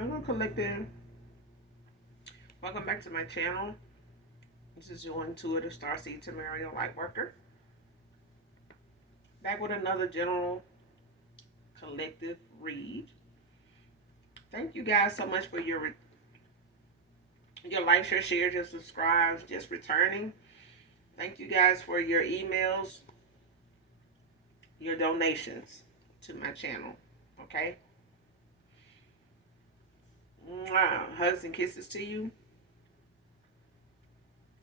Hello, collective. Welcome back to my channel. This is your intuitive starseed Tamario Lightworker. Back with another general collective read. Thank you guys so much for your likes, your shares, your subscribes, just returning. Thank you guys for your emails, your donations to my channel. Okay. Mwah. Hugs and kisses to you.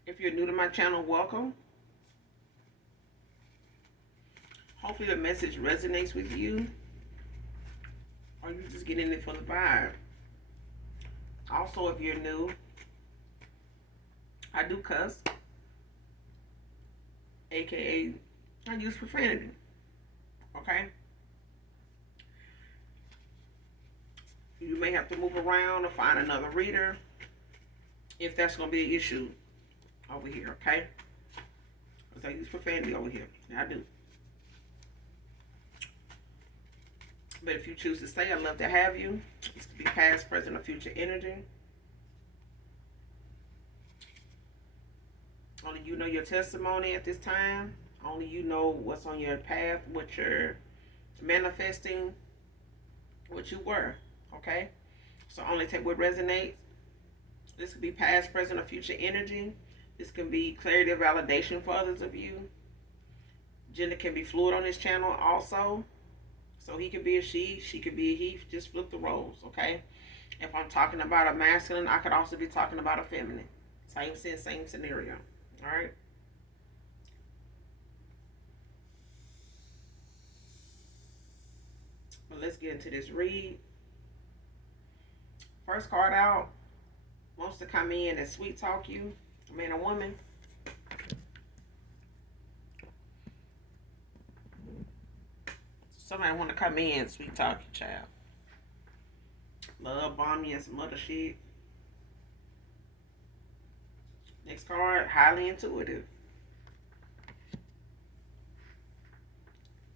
If you're new to my channel, welcome. Hopefully the message resonates with you, or you just get in it for the vibe. Also, if you're new, I do cuss, aka I use profanity. Okay? You may have to move around or find another reader if that's going to be an issue over here, okay? Because I use profanity over here. I do. But if you choose to stay, I'd love to have you. This could be past, present, or future energy. Only you know your testimony at this time. Only you know what's on your path, what you're manifesting, what you were, okay? So only take what resonates. This could be past, present, or future energy. This can be clarity or validation for others of you. Gender can be fluid on this channel also. So he could be a she could be a he. Just flip the roles, okay? If I'm talking about a masculine, I could also be talking about a feminine. Same sense, same scenario. All right? But let's get into this read. First card out wants to come in and sweet talk you, a man or woman. Somebody want to come in and sweet talk you, child. Love bomb you and some other shit. Next card, highly intuitive.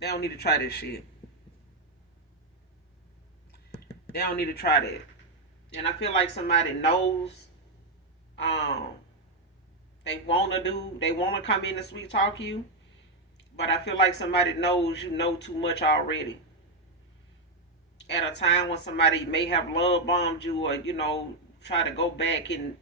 They don't need to try this shit. They don't need to try that. And I feel like somebody knows they want to come in and sweet talk you. But I feel like somebody knows you know too much already. At a time when somebody may have love bombed you, or, try to go back and,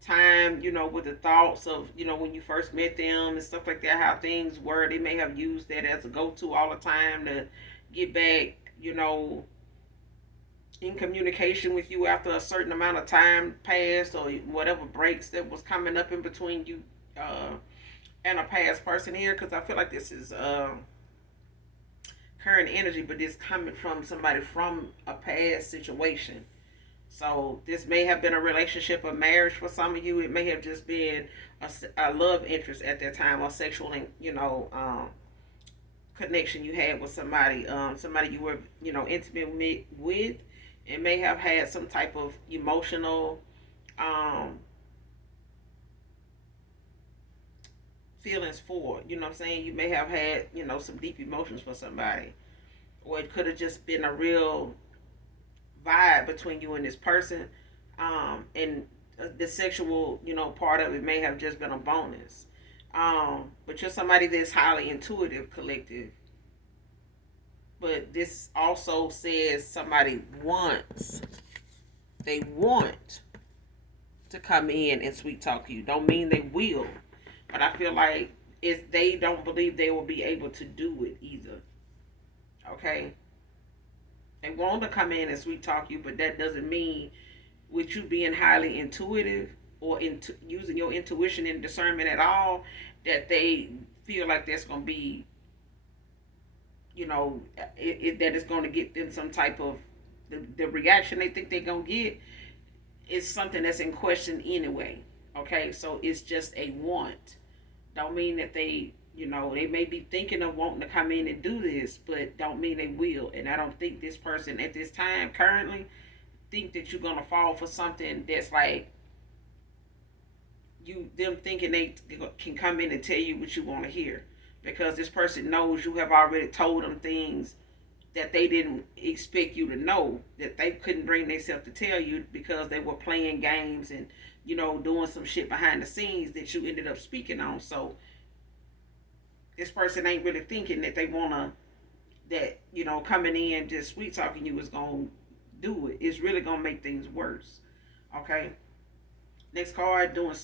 time, with the thoughts of, when you first met them and stuff like that, how things were. They may have used that as a go-to all the time to get back, in communication with you after a certain amount of time passed, or whatever breaks that was coming up in between you and a past person here. Because I feel like this is current energy, but this coming from somebody from a past situation. So this may have been a relationship or marriage for some of you. It may have just been a love interest at that time, or sexual, connection you had with somebody, somebody you were, intimate with. It may have had some type of emotional feelings for, what I'm saying? You may have had, some deep emotions for somebody. Or it could have just been a real vibe between you and this person. And the sexual, part of it may have just been a bonus. But you're somebody that's highly intuitive, collective. But this also says somebody they want to come in and sweet talk you. Don't mean they will. But I feel like if they don't believe they will be able to do it either. Okay? They want to come in and sweet talk you, but that doesn't mean with you being highly intuitive or using your intuition and discernment at all, that they feel like that's going to be, that it's going to get them some type of, the reaction they think they're going to get is something that's in question anyway. Okay? So it's just a want. Don't mean that they may be thinking of wanting to come in and do this, but don't mean they will. And I don't think this person at this time currently think that you're gonna fall for something that's like them thinking they can come in and tell you what you want to hear, because this person knows you have already told them things that they didn't expect you to know, that they couldn't bring themselves to tell you because they were playing games and doing some shit behind the scenes that you ended up speaking on. So this person ain't really thinking that they wanna that coming in just sweet talking you is gonna do it. It's really gonna make things worse. Okay. Next card, doing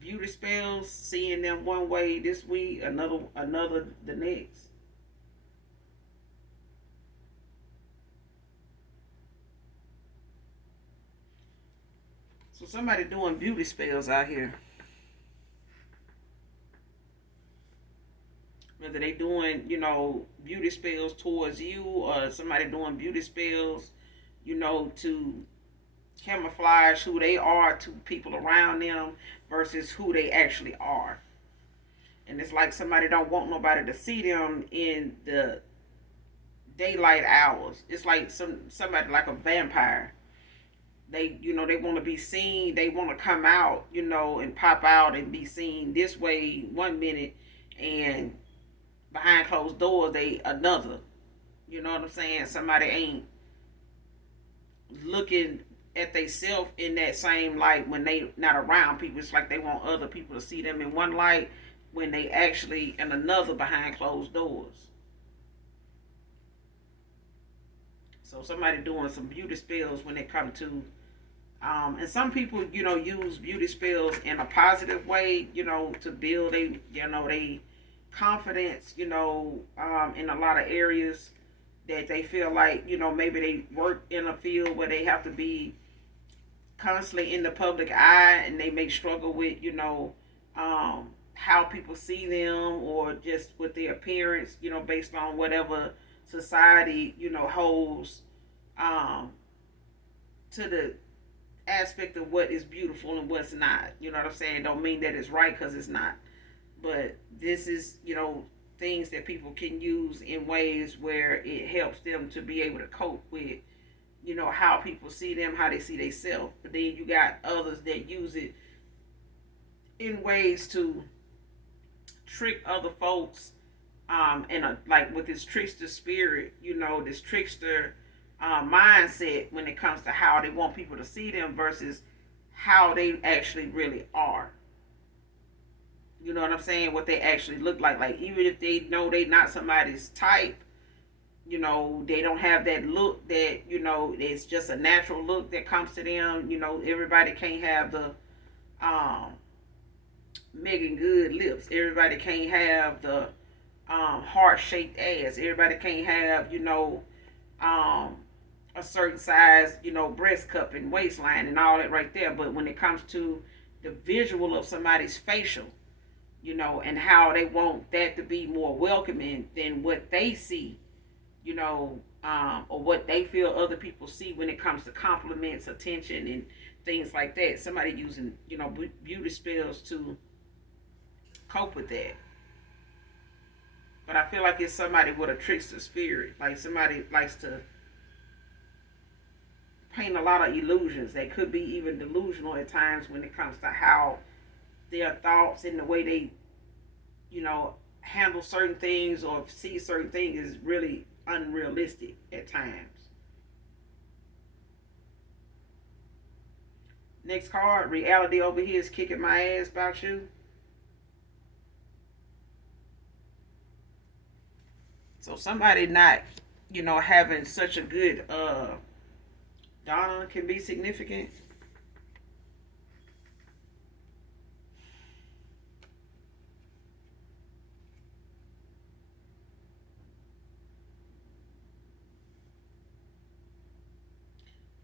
beauty spells, seeing them one way this week, another the next. So somebody doing beauty spells out here. Whether they doing, beauty spells towards you or somebody doing beauty spells, to camouflage who they are to people around them versus who they actually are. And it's like somebody don't want nobody to see them in the daylight hours. It's like somebody like a vampire. They want to be seen. They want to come out, and pop out and be seen this way one minute, and behind closed doors they another. You know what I'm saying? Somebody ain't looking at they self in that same light when they not around people. It's like they want other people to see them in one light when they actually in another behind closed doors. So somebody doing some beauty spells when they come to and some people, use beauty spells in a positive way, to build they confidence, in a lot of areas that they feel like, maybe they work in a field where they have to be constantly in the public eye and they may struggle with, how people see them or just with their appearance, based on whatever society, holds to the aspect of what is beautiful and what's not. You know what I'm saying? Don't mean that it's right because it's not. But this is, things that people can use in ways where it helps them to be able to cope with, how people see them, how they see themselves. But then you got others that use it in ways to trick other folks, and like with this trickster spirit, this trickster mindset when it comes to how they want people to see them versus how they actually really are. You know what I'm saying? What they actually look like. Like, even if they know they not somebody's type, they don't have that look that, it's just a natural look that comes to them. Everybody can't have the Megan Good lips. Everybody can't have the heart-shaped ass. Everybody can't have, a certain size, breast cup and waistline and all that right there. But when it comes to the visual of somebody's facial, and how they want that to be more welcoming than what they see, or what they feel other people see when it comes to compliments, attention, and things like that. Somebody using, beauty spells to cope with that. But I feel like it's somebody with a trickster spirit. Like somebody likes to paint a lot of illusions. They could be even delusional at times when it comes to how their thoughts and the way they, handle certain things or see certain things is really unrealistic at times. Next card, reality over here is kicking my ass about you. So somebody not, having such a good Donna can be significant.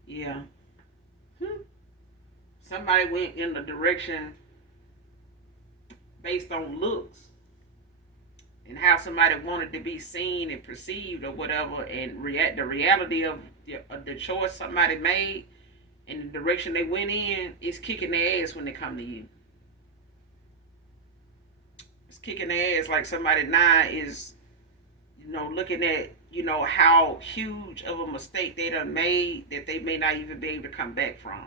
Yeah. Somebody went in the direction based on looks and how somebody wanted to be seen and perceived or whatever, and the reality of the choice somebody made and the direction they went in is kicking their ass when they come to you. It's kicking their ass like somebody now is, looking at, how huge of a mistake they done made that they may not even be able to come back from.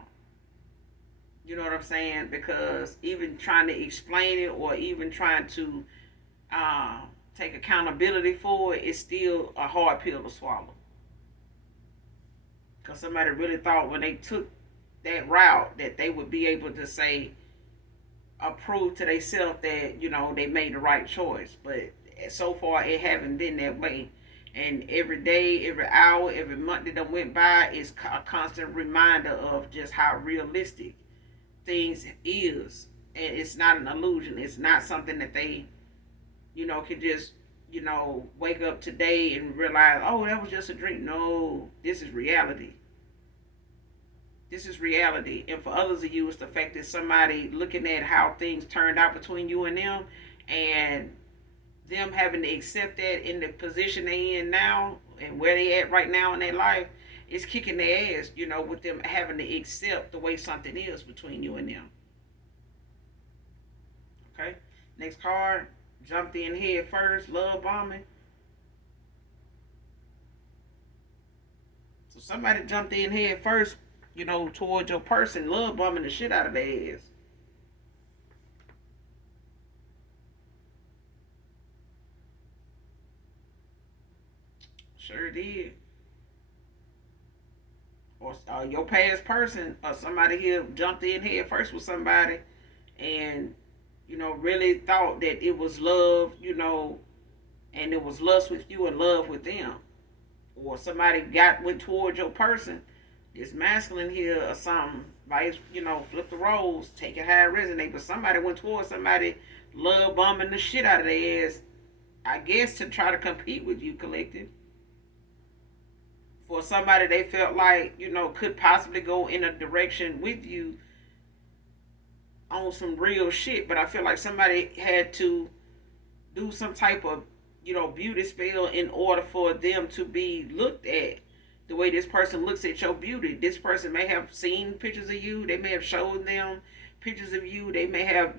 You know what I'm saying? Because even trying to explain it or even trying to take accountability for it is still a hard pill to swallow. Because somebody really thought when they took that route that they would be able to say, prove to themselves that, they made the right choice. But so far, it haven't been that way. And every day, every hour, every month that done went by is a constant reminder of just how realistic things is. And it's not an illusion. It's not something that they, can just, wake up today and realize, oh, that was just a dream. No, this is reality. This is reality. And for others of you, it's the fact that somebody looking at how things turned out between you and them, and them having to accept that in the position they in now and where they at right now in their life, is kicking their ass, with them having to accept the way something is between you and them. Okay? Next card, jumped in head first, love bombing. So somebody jumped in head first, towards your person, love bombing the shit out of their ass. Sure did. Or your past person, or somebody here jumped in head first with somebody, and really thought that it was love, and it was lust with you and love with them. Or somebody went towards your person, it's masculine here or something. Vice, flip the roles, take it how it resonate. But somebody went towards somebody, love bombing the shit out of their ass, I guess to try to compete with you, collective. For somebody they felt like, could possibly go in a direction with you on some real shit. But I feel like somebody had to do some type of, beauty spell in order for them to be looked at the way this person looks at your beauty. This person may have seen pictures of you. They may have showed them pictures of you. They may have,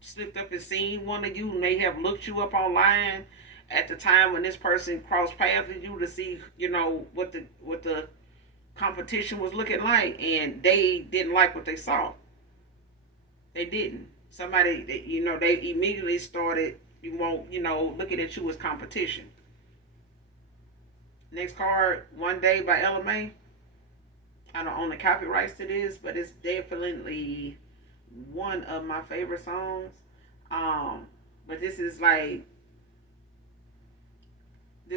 slipped up and seen one of you. And they have looked you up online at the time when this person crossed paths with you to see, what the competition was looking like, and they didn't like what they saw. They didn't. Somebody, they immediately started, looking at you as competition. Next card, One Day by LMA. I don't own the copyrights to this, but it's definitely one of my favorite songs. But this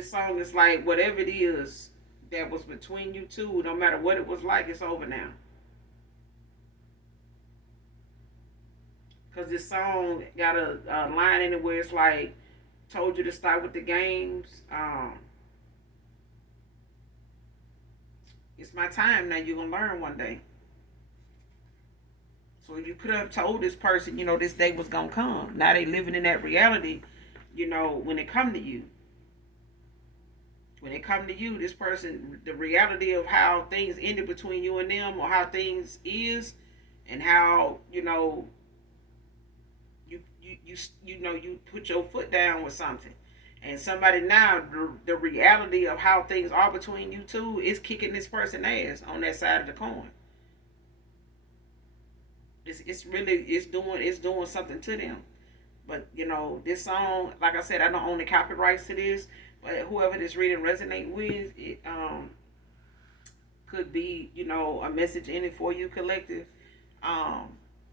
song is like whatever it is that was between you two, no matter what it was like, it's over now. Because this song got a line in it where it's like, told you to start with the games. It's my time now. You're going to learn one day. So you could have told this person, this day was going to come. Now they living in that reality, when it come to you. When it come to you, this person, the reality of how things ended between you and them, or how things is, and how, you put your foot down with something, and somebody now, the reality of how things are between you two is kicking this person ass on that side of the coin. It's doing something to them. But this song, like I said, I don't own the copyrights to this, but whoever this reading resonate with, it could be, a message in it for you, collective. And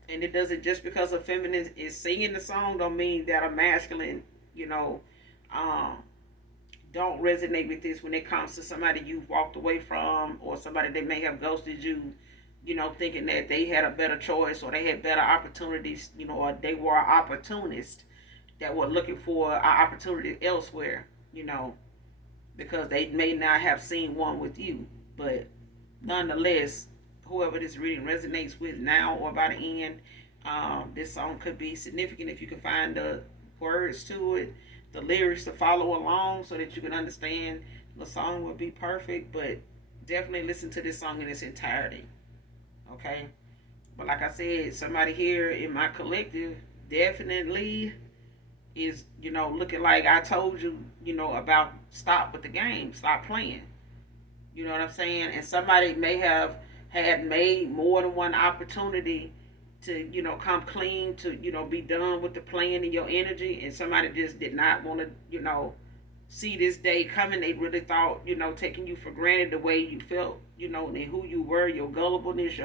it doesn't, just because a feminine is singing the song don't mean that a masculine, um, don't resonate with this when it comes to somebody you've walked away from, or somebody that may have ghosted you, thinking that they had a better choice, or they had better opportunities, or they were an opportunist that were looking for an opportunity elsewhere, because they may not have seen one with you. But nonetheless, whoever this reading resonates with now or by the end, this song could be significant if you can find the words to it, the lyrics to follow along so that you can understand. The song would be perfect, but definitely listen to this song in its entirety. Okay? But like I said, somebody here in my collective definitely is, looking like I told you, about stop with the game, stop playing. You know what I'm saying? And somebody may have had made more than one opportunity to, come clean, to, be done with the playing in your energy, and somebody just did not want to, see this day coming. They really thought, taking you for granted, the way you felt, and who you were, your gullibleness,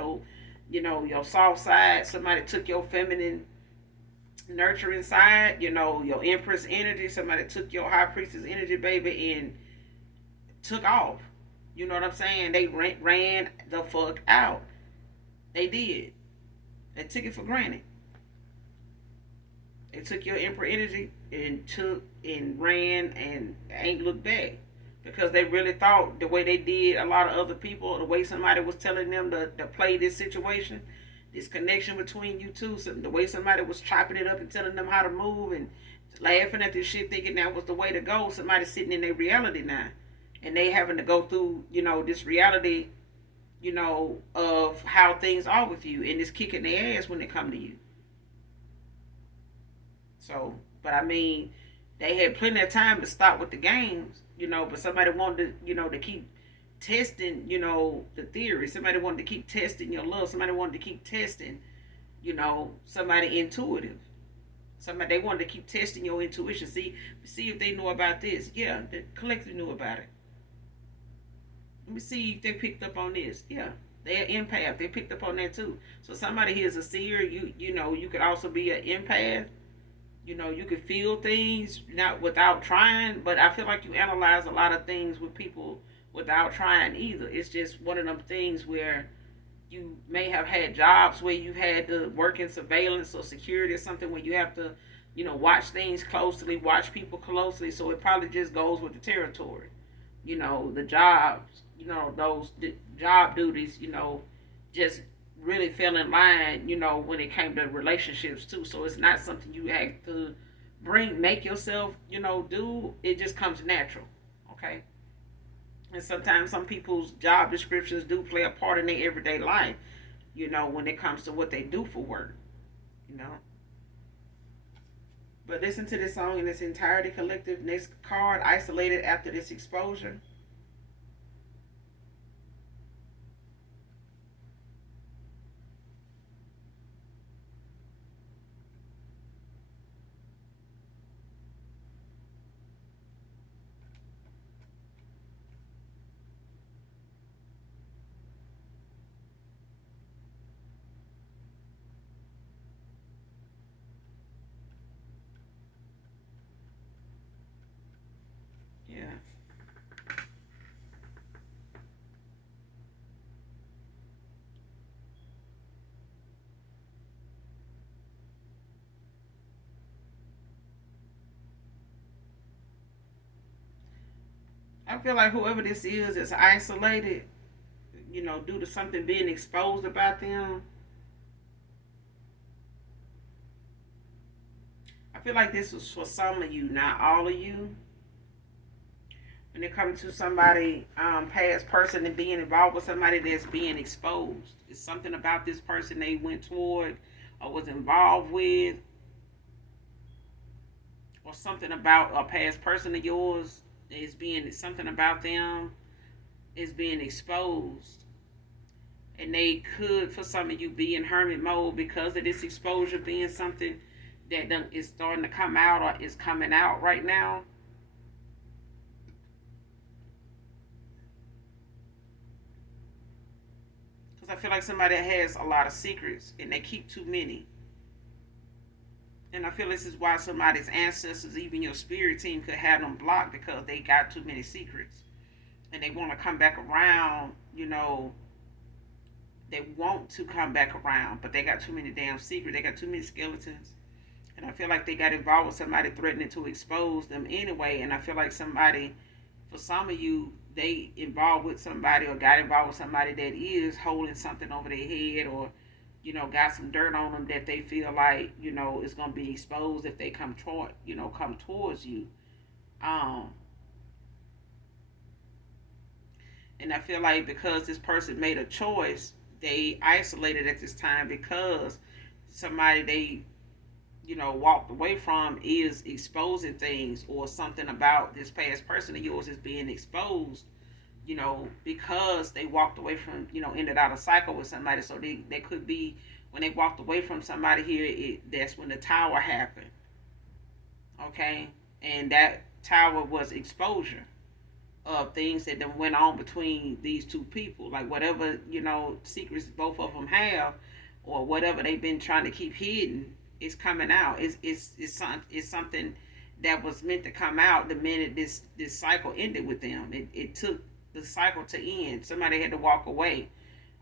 your soft side. Somebody took your feminine nurturing side, your empress energy. Somebody took your high priestess energy, baby, and took off. You know what I'm saying? They ran the fuck out. They did. They took it for granted. They took your emperor energy and took and ran and ain't looked back, because they really thought the way they did a lot of other people, the way somebody was telling them to play this situation, this connection between you two, the way somebody was chopping it up and telling them how to move and laughing at this shit, thinking that was the way to go. Somebody sitting in their reality now, and they having to go through, this reality, of how things are with you, and it's kicking their ass when they come to you. So, but I mean, they had plenty of time to stop with the games, but somebody wanted to keep testing, the theory. Somebody wanted to keep testing your love. Somebody wanted to keep testing, somebody intuitive. Somebody, they wanted to keep testing your intuition. See if they know about this. Yeah, the collective knew about it. Let me see if they picked up on this. Yeah, they're empath. They picked up on that too. So somebody here is a seer. You could also be an empath. You could feel things not without trying, but I feel like you analyze a lot of things with people without trying either. It's just one of them things where you may have had jobs where you had to work in surveillance or security or something, where you have to, watch things closely, watch people closely. So it probably just goes with the territory. The jobs, those job duties, just really fell in line, when it came to relationships too. So it's not something you have to make yourself, do. It just comes natural. Okay. And sometimes some people's job descriptions do play a part in their everyday life, when it comes to what they do for work, you know. But listen to this song in its entirety, collective. Next card, isolated after this exposure. Yeah. I feel like whoever this is isolated, due to something being exposed about them. I feel like this was for some of you, not all of you. When it comes to somebody, past person, and being involved with somebody that's being exposed, it's something about this person they went toward or was involved with, or something about a past person of yours is being, something about them is being exposed. And they could, for some of you, be in hermit mode because of this exposure being something that is starting to come out or is coming out right now. Because I feel like somebody has a lot of secrets and they keep too many. And I feel this is why somebody's ancestors, even your spirit team, could have them blocked, because they got too many secrets. And they want to come back around, they want to come back around, but they got too many damn secrets. They got too many skeletons. And I feel like they got involved with somebody threatening to expose them anyway. And I feel like somebody, for some of you, they involved with somebody or got involved with somebody that is holding something over their head, or got some dirt on them that they feel like, is going to be exposed if they come towards you. Um, and I feel like because this person made a choice, they isolated at this time because somebody they, walked away from is exposing things, or something about this past person of yours is being exposed, because they walked away from, ended out a cycle with somebody. So they could be, when they walked away from somebody here, that's when the tower happened. Okay. And that tower was exposure of things that then went on between these two people. Like whatever, secrets both of them have, or whatever they've been trying to keep hidden, is coming out. It's something that was meant to come out the minute this cycle ended with them. It took the cycle to end. Somebody had to walk away.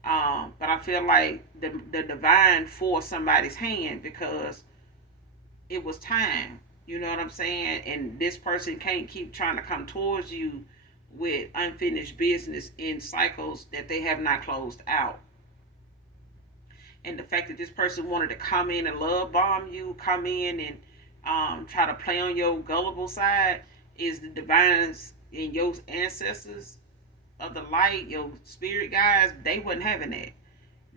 But I feel like the divine forced somebody's hand because it was time. You know what I'm saying? And this person can't keep trying to come towards you with unfinished business in cycles that they have not closed out. And the fact that this person wanted to come in and love bomb you, come in and try to play on your gullible side, is the divines and your ancestors of the light, your spirit guys, they wasn't having that.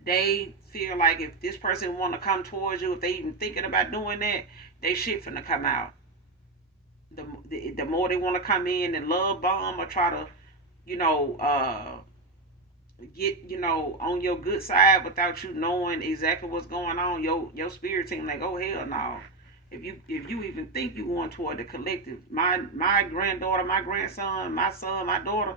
They feel like if this person want to come towards you, if they even thinking about doing that, they shit finna come out. The more they want to come in and love bomb or try to, you know, get on your good side without you knowing exactly what's going on, your spirit team like, oh hell no. If you even think you going toward the collective, my granddaughter, my grandson, my son, my daughter,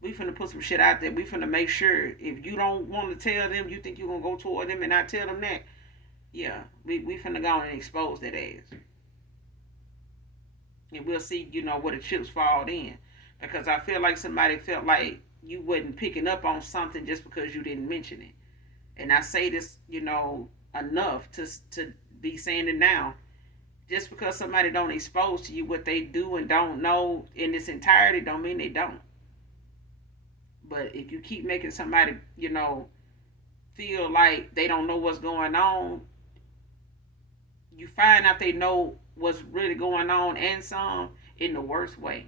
we finna put some shit out there. We finna make sure if you don't want to tell them, you think you gonna go toward them and not tell them that, yeah, we finna go and expose that ass. And we'll see, where the chips fall in. Because I feel like somebody felt like you wasn't picking up on something just because you didn't mention it. And I say this, enough to be saying it now. Just because somebody don't expose to you what they do and don't know in its entirety don't mean they don't. But if you keep making somebody, feel like they don't know what's going on, you find out they know what's really going on and some in the worst way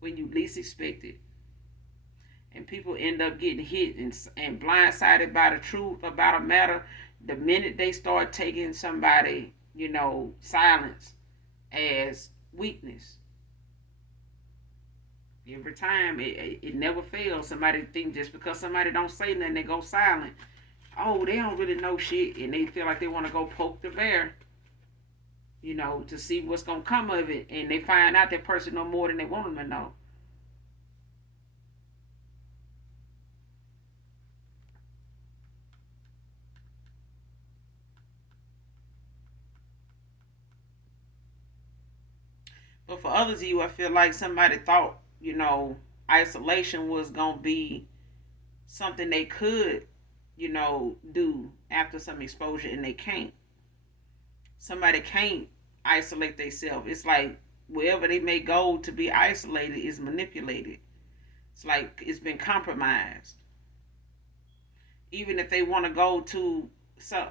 when you least expect it. And people end up getting hit and blindsided by the truth about a matter the minute they start taking somebody, silence as weakness. Every time it never fails. Somebody think just because somebody don't say nothing, they go silent. Oh, they don't really know shit, and they feel like they want to go poke the bear, to see what's gonna come of it, and they find out that person know more than they want them to know. But for others of you, I feel like somebody thought, isolation was gonna be something they could, do after some exposure, and they can't. Somebody can't isolate themselves. It's like wherever they may go to be isolated is manipulated. It's like it's been compromised. Even if they want to go to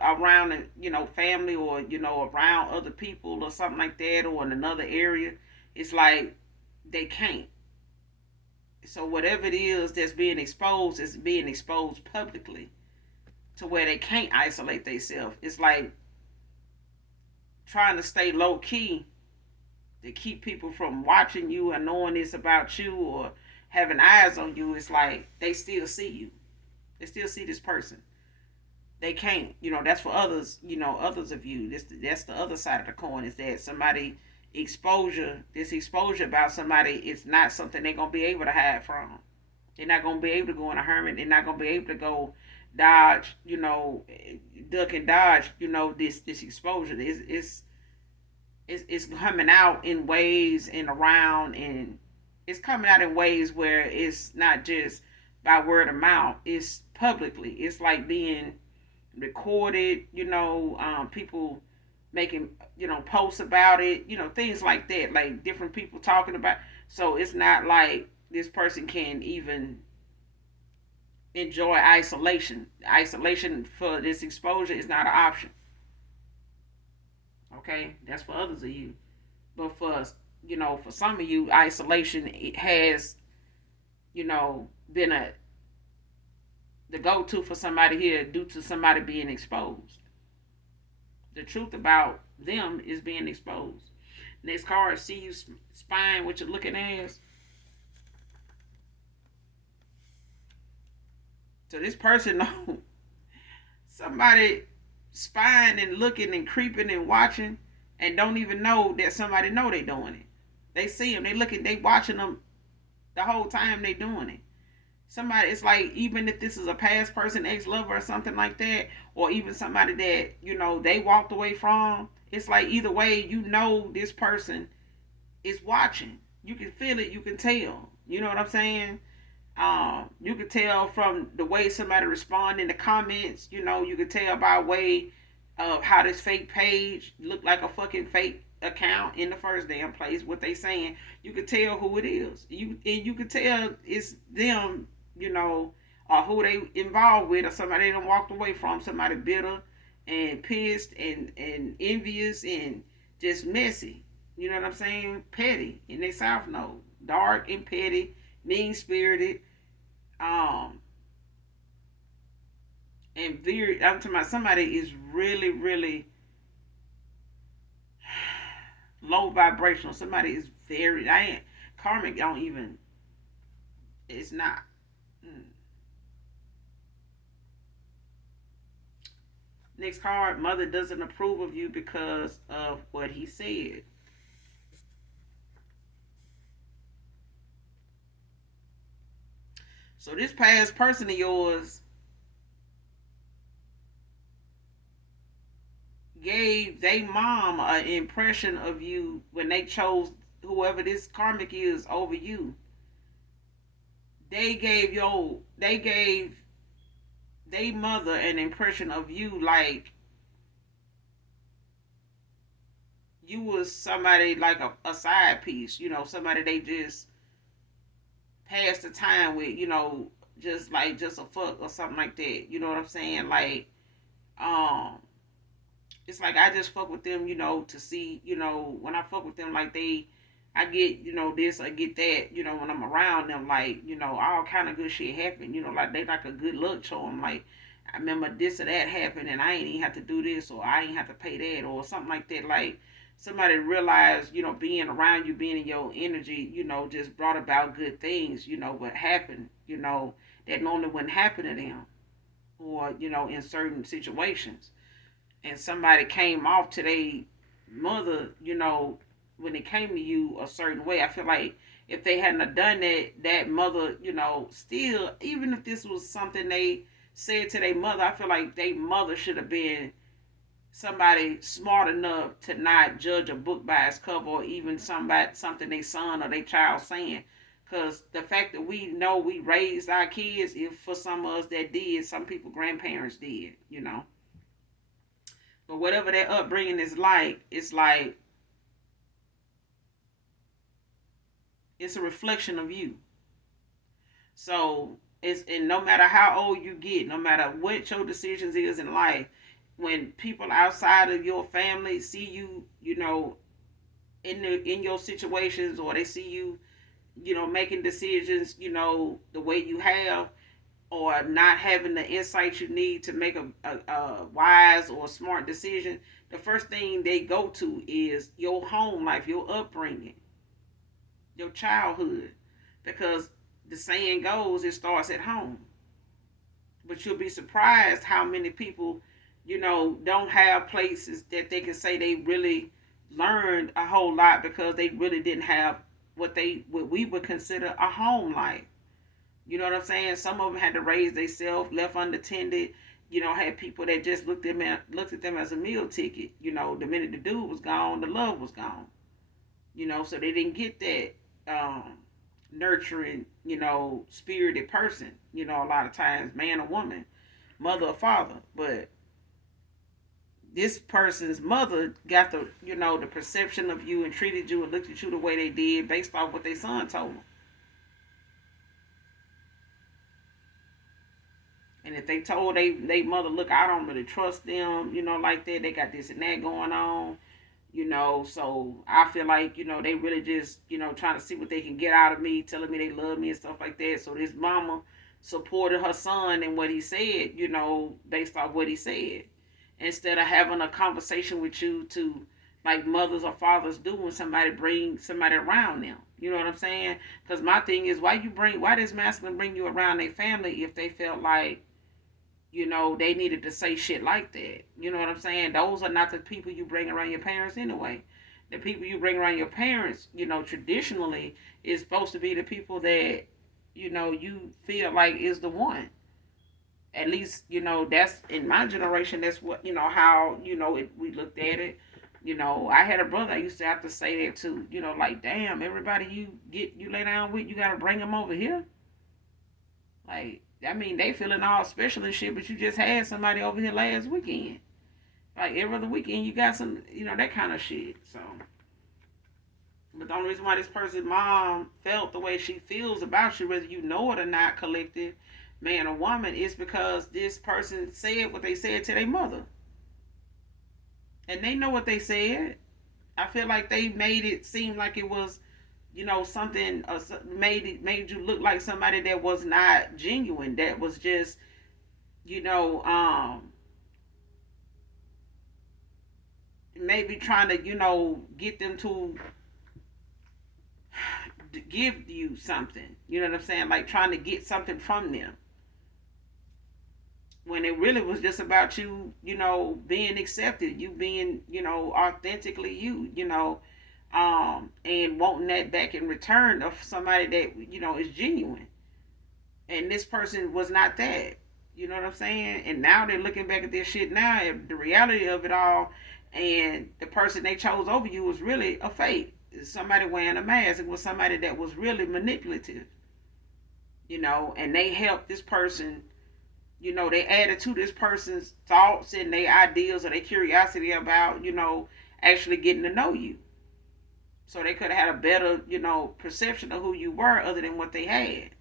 around, family, or around other people or something like that, or in another area, it's like they can't. So whatever it is that's being exposed is being exposed publicly to where they can't isolate themselves. It's like trying to stay low key to keep people from watching you and knowing this about you or having eyes on you. It's like they still see you. They still see this person. They can't. That's for others. Others of you. That's the other side of the coin. Is that somebody this exposure about somebody is not something they're gonna be able to hide from. They're not gonna be able to go in a hermit. They're not gonna be able to go dodge. Duck and dodge. This exposure. It's coming out in ways and around, and it's coming out in ways where it's not just by word of mouth. It's publicly. It's like being recorded. People making posts about it. Things like that. Like different people talking about. So it's not like this person can even enjoy isolation. Isolation for this exposure is not an option. Okay, that's for others of you. But for some of you, isolation it has, been the go-to for somebody here due to somebody being exposed. The truth about them is being exposed. Next card, see you spying what you're looking at. So this person somebody spying and looking and creeping and watching and don't even know that somebody know they doing it. They see them, they looking, they watching them the whole time they doing it. Somebody, it's like, even if this is a past person, ex-lover or something like that, or even somebody that, they walked away from, it's like either way, this person is watching. You can feel it, you can tell. You know what I'm saying? You can tell from the way somebody respond in the comments. You can tell by way of how this fake page looked like a fucking fake account in the first damn place. What they saying, you can tell who it is. You can tell it's them. Or who they involved with, or somebody they done walked away from. Somebody bitter and pissed and envious and just messy. You know what I'm saying? Petty in their South Node. Dark and petty, mean spirited, um, and very. I'm talking about somebody is really, really low vibrational. Somebody is very. I ain't karmic. Don't even. It's not. Mm. Next card. Mother doesn't approve of you because of what he said. So this past person of yours gave they mom an impression of you when they chose whoever this karmic is over you. They gave they mother an impression of you like you was somebody like a side piece, somebody they just passed the time with, just a fuck or something like that. You know what I'm saying? Like, um, it's like I just fuck with them, to see, when I fuck with them, like I get, this, I get that, when I'm around them, like, all kind of good shit happen, like they like a good luck charm, like, I remember this or that happened and I ain't even have to do this or I ain't have to pay that or something like that, like, somebody realized, being around you, being in your energy, just brought about good things, what happened, that normally wouldn't happen to them or, in certain situations, and somebody came off to their mother, when it came to you a certain way. I feel like if they hadn't have done that, that mother, still, even if this was something they said to their mother, I feel like their mother should have been somebody smart enough to not judge a book by its cover, or even something their son or their child saying. Because the fact that we know we raised our kids, if for some of us that did, some people grandparents did. But whatever that upbringing is like, it's like it's a reflection of you. So it's, and no matter how old you get, no matter what your decisions is in life, when people outside of your family see you, in your situations, or they see you, making decisions, the way you have, or not having the insight you need to make a wise or smart decision, the first thing they go to is your home life, your upbringing, your childhood. Because the saying goes, it starts at home. But you'll be surprised how many people, don't have places that they can say they really learned a whole lot because they really didn't have what we would consider a home life. You know what I'm saying? Some of them had to raise themselves, left unattended. Had people that just looked at them as a meal ticket. The minute the dude was gone, the love was gone. So they didn't get that nurturing, spirited person. A lot of times, man or woman, mother or father. But this person's mother got the perception of you and treated you and looked at you the way they did based off what their son told them. And if they told they mother, look, I don't really trust them, like that, they got this and that going on, so I feel like, they really just, trying to see what they can get out of me, telling me they love me and stuff like that. So this mama supported her son and what he said, based off what he said. Instead of having a conversation with you to, like mothers or fathers do when somebody brings somebody around them. You know what I'm saying? Because my thing is, why does masculine bring you around their family if they felt like they needed to say shit like that. You know what I'm saying? Those are not the people you bring around your parents anyway. The people you bring around your parents, traditionally is supposed to be the people that, you feel like is the one. At least, that's in my generation, that's what, how, we looked at it. I had a brother I used to have to say that to, like, damn, everybody you lay down with, you got to bring them over here. Like, I mean, they feeling all special and shit, but you just had somebody over here last weekend. Like, every other weekend, you got some, that kind of shit. So, but the only reason why this person's mom felt the way she feels about you, whether you know it or not, collective, man or woman, is because this person said what they said to their mother. And they know what they said. I feel like they made it seem like it was, something made you look like somebody that was not genuine. That was just, you know, um, maybe trying to, get them to give you something. You know what I'm saying? Like trying to get something from them. When it really was just about you, being accepted, you being, authentically you, and wanting that back in return of somebody that, is genuine. And this person was not that. You know what I'm saying? And now they're looking back at this shit now, and the reality of it all, and the person they chose over you was really a fake. Somebody wearing a mask. It was somebody that was really manipulative, and they helped this person, they added to this person's thoughts and their ideas or their curiosity about, actually getting to know you. So they could have had a better, perception of who you were other than what they had.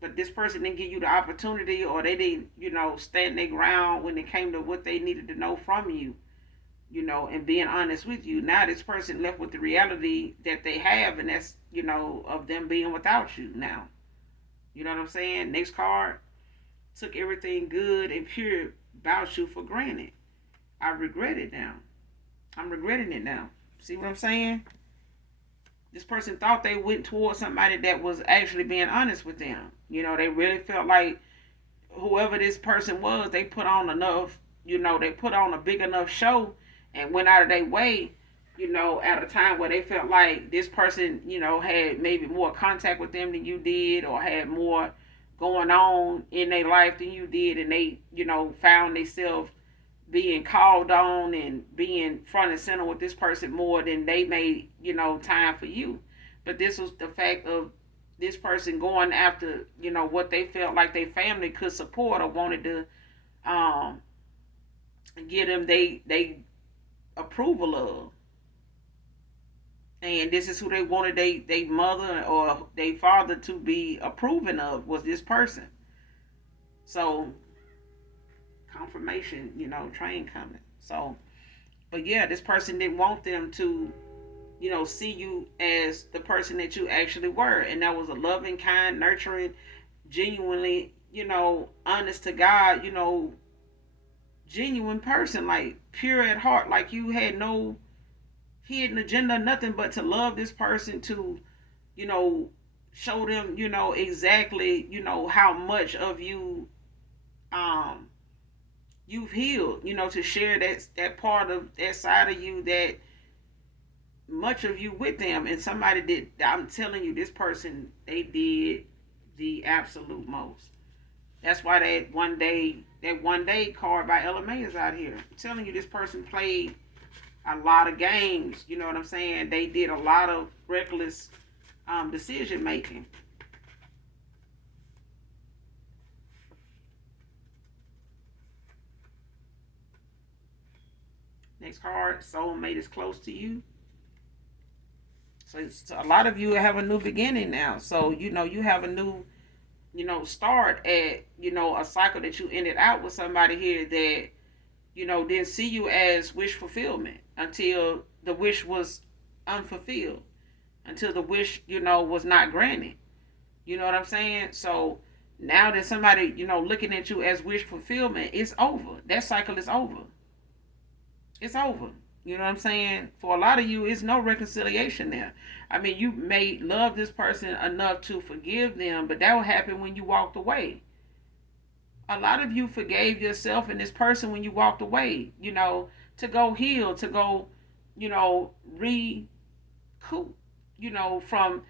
But this person didn't give you the opportunity, or they didn't, stand their ground when it came to what they needed to know from you, and being honest with you. Now this person left with the reality that they have, and that's, of them being without you now. You know what I'm saying? Next card. Took everything good and pure about you for granted. I regret it now. I'm regretting it now. See what I'm saying? This person thought they went towards somebody that was actually being honest with them. They really felt like whoever this person was, they put on enough, they put on a big enough show and went out of their way, at a time where they felt like this person, had maybe more contact with them than you did, or had more going on in their life than you did, and they, found themselves being called on and being front and center with this person more than they made, time for you. But this was the fact of this person going after, what they felt like their family could support or wanted to give them they approval of. And this is who they wanted they mother or their father to be approving of, was this person. So confirmation, train coming. So, but yeah, this person didn't want them to, see you as the person that you actually were. And that was a loving, kind, nurturing, genuinely, honest to God, genuine person, like pure at heart, like you had no hidden agenda, nothing but to love this person, to, you know, show them, exactly, how much of you you've healed, to share that part of that side of you, that much of you with them. And somebody did, I'm telling you, this person, they did the absolute most. That's why that one day card by LMA is out here. I'm telling you, this person played a lot of games. You know what I'm saying? They did a lot of reckless decision making. Next card, soulmate is close to you. So a lot of you have a new beginning now. So, you have a new, start at, a cycle that you ended out with somebody here that, didn't see you as wish fulfillment until the wish was unfulfilled, until the wish, was not granted. You know what I'm saying? So now that somebody, looking at you as wish fulfillment, it's over. That cycle is over. It's over. You know what I'm saying? For a lot of you, it's no reconciliation there. I mean, you may love this person enough to forgive them, but that will happen when you walked away. A lot of you forgave yourself and this person when you walked away, to go heal, to go, recoup, from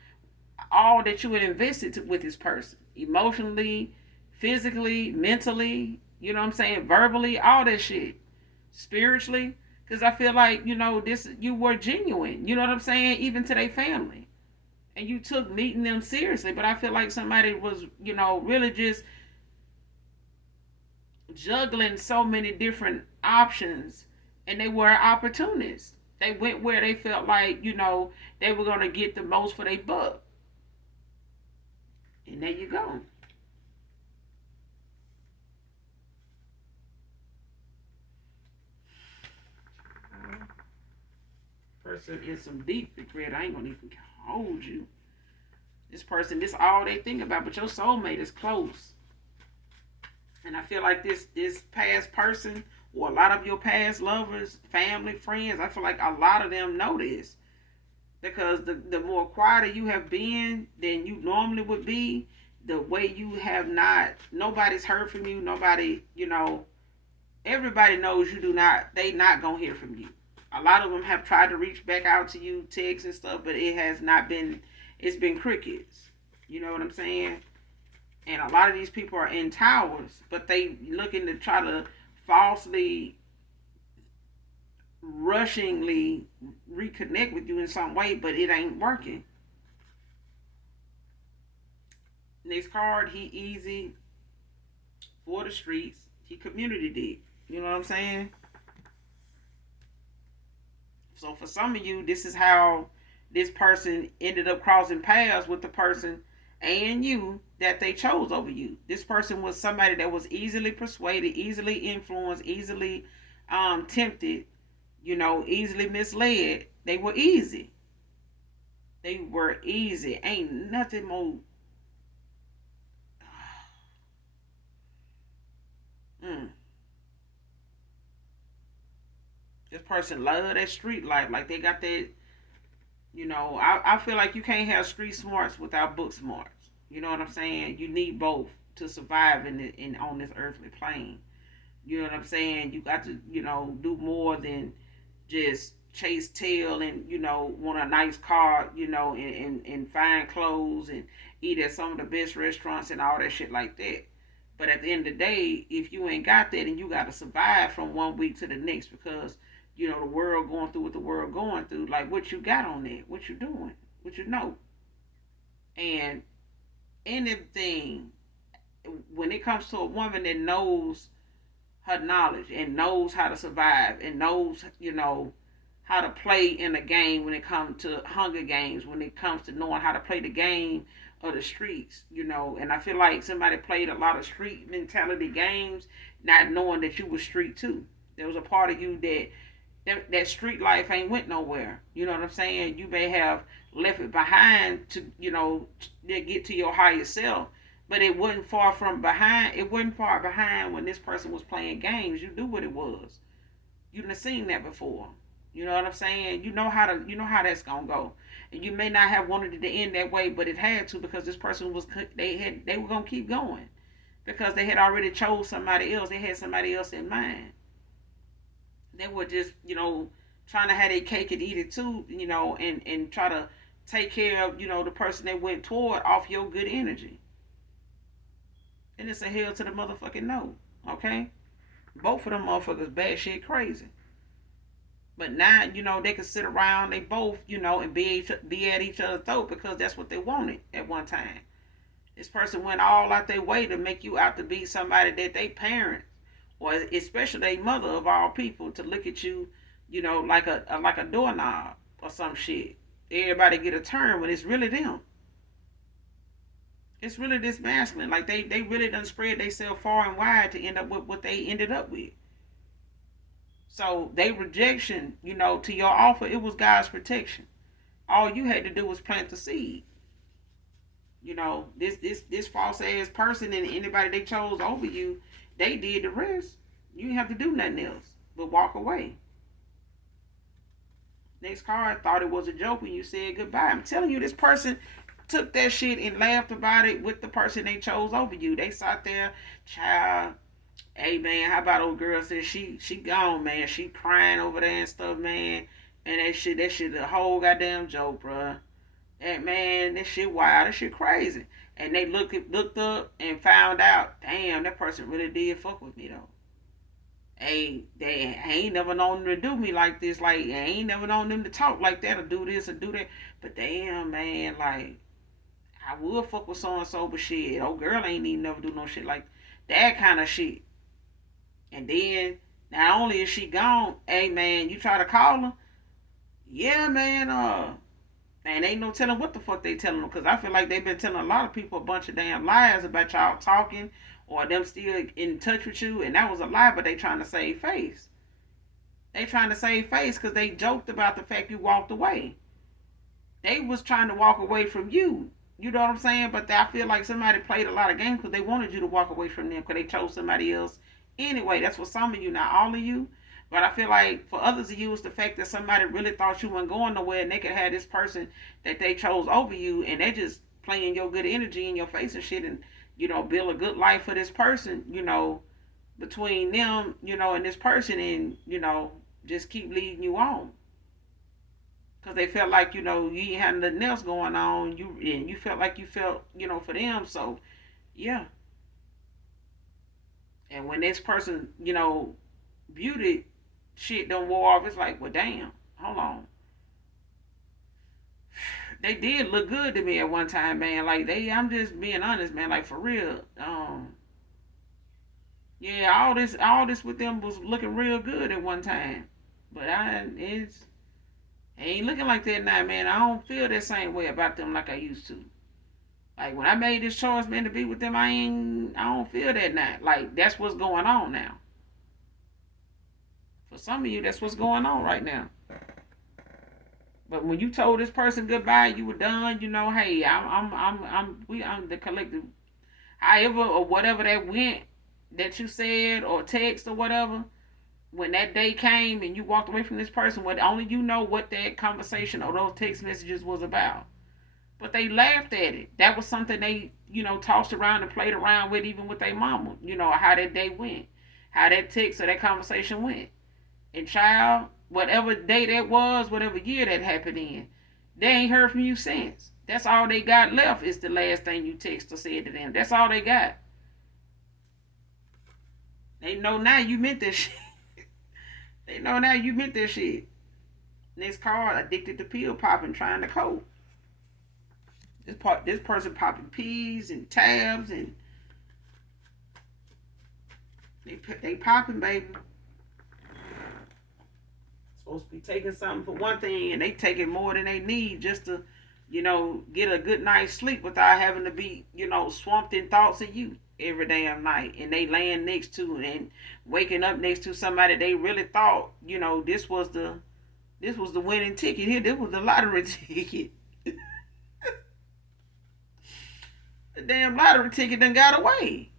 all that you had invested with this person, emotionally, physically, mentally, you know what I'm saying, verbally, all that shit, spiritually. Because I feel like, this, you were genuine, you know what I'm saying, even to their family. And you took meeting them seriously. But I feel like somebody was, really just juggling so many different options, and they were opportunists. They went where they felt like, they were going to get the most for their buck. And there you go. Person in some deep regret. I ain't gonna even hold you. This person, this all they think about, but your soulmate is close. And I feel like this past person, or a lot of your past lovers, family, friends, I feel like a lot of them know this. Because the more quieter you have been than you normally would be, the way you have not, nobody's heard from you, nobody, everybody knows you do not, they not gonna hear from you. A lot of them have tried to reach back out to you, text and stuff, but it has not been, it's been crickets. You know what I'm saying? And a lot of these people are in towers, but they looking to try to falsely, rushingly reconnect with you in some way, but it ain't working. Next card, he easy for the streets. He community deep. You know what I'm saying? So for some of you, this is how this person ended up crossing paths with the person and you that they chose over you. This person was somebody that was easily persuaded, easily influenced, easily tempted, easily misled. They were easy. They were easy. Ain't nothing more. Mm. This person love that street life. Like they got that. I feel like you can't have street smarts without book smarts. You know what I'm saying? You need both to survive in on this earthly plane. You know what I'm saying? You got to, do more than just chase tail and, want a nice car, and fine clothes and eat at some of the best restaurants and all that shit like that. But at the end of the day, if you ain't got that and you got to survive from one week to the next because, the world going through what the world going through, like what you got on that, what you doing, what you know. And anything, when it comes to a woman that knows her knowledge and knows how to survive and knows, how to play in a game when it comes to Hunger Games, when it comes to knowing how to play the game of the streets, and I feel like somebody played a lot of street mentality games, not knowing that you were street too. There was a part of you that street life ain't went nowhere. You know what I'm saying? You may have left it behind to, get to your higher self. But it wasn't far from behind. It wasn't far behind when this person was playing games. You knew what it was. You done seen that before. You know what I'm saying? You know how that's gonna go. And you may not have wanted it to end that way, but it had to because this person was they were gonna keep going because they had already chose somebody else. They had somebody else in mind. They were just trying to have their cake and eat it too. And try to take care of the person they went toward off your good energy. And it's a hell to the motherfucking no. Okay? Both of them motherfuckers bad shit crazy. But now, they can sit around, they both, and be at each other's throat because that's what they wanted at one time. This person went all out their way to make you out to be somebody that they parents, or especially their mother of all people, to look at you, like a doorknob or some shit. Everybody get a turn when it's really them. It's really this masculine. Like they really done spread themselves far and wide to end up with what they ended up with. So they rejection, to your offer, it was God's protection. All you had to do was plant the seed. This false ass person and anybody they chose over you, they did the rest. You didn't have to do nothing else but walk away. Next card thought it was a joke when you said goodbye. I'm telling you, this person took that shit and laughed about it with the person they chose over you. They sat there, child. Hey man, how about old girl said she gone, man. She crying over there and stuff, man. And that shit the whole goddamn joke, bruh. And man, that shit wild, that shit crazy. And they looked up and found out, damn, that person really did fuck with me though. Hey, they I ain't never known them to do me like this. Like I ain't never known them to talk like that or do this or do that. But damn, man, like I would fuck with so and so, but shit, old girl ain't even never do no shit like that kind of shit. And then not only is she gone, hey man, you try to call her, yeah, man, and ain't no telling what the fuck they telling them, because I feel like they've been telling a lot of people a bunch of damn lies about y'all talking or them still in touch with you, and that was a lie, but they trying to save face. They trying to save face because they joked about the fact you walked away. They was trying to walk away from you. You know what I'm saying? But I feel like somebody played a lot of games because they wanted you to walk away from them because they chose somebody else. Anyway, that's for some of you, not all of you. But I feel like for others of you, it's the fact that somebody really thought you weren't going nowhere and they could have this person that they chose over you and they just playing your good energy in your face and shit and, build a good life for this person, between them, and this person and, just keep leading you on because they felt like you ain't had nothing else going on. You felt like you felt for them. So yeah, and when this person beauty shit don't wore off, it's like, well, damn, hold on. They did look good to me at one time, man. Like I'm just being honest, man. Like for real. Yeah, all this with them was looking real good at one time, but it ain't looking like that now, man. I don't feel that same way about them like I used to. Like when I made this choice, man, to be with them, I don't feel that now. Like that's what's going on now. For some of you, that's what's going on right now. But when you told this person goodbye, you were done. Hey, I'm the collective. However or whatever that went, that you said or text or whatever. When that day came and you walked away from this person, what only you know what that conversation or those text messages was about. But they laughed at it. That was something they, tossed around and played around with, even with their mama. How that day went, how that text or that conversation went. And child, whatever day that was, whatever year that happened in, they ain't heard from you since. That's all they got left is the last thing you text or said to them. That's all they got. They know now you meant this shit. They know now you meant this shit. Next card, addicted to pill popping, trying to cope. This person popping peas and tabs and they popping, baby. Supposed to be taking something for one thing and they taking more than they need just to, get a good night's sleep without having to be, swamped in thoughts of you every damn night. And they laying next to and waking up next to somebody they really thought, this was the winning ticket here. This was the lottery ticket. The damn lottery ticket done got away.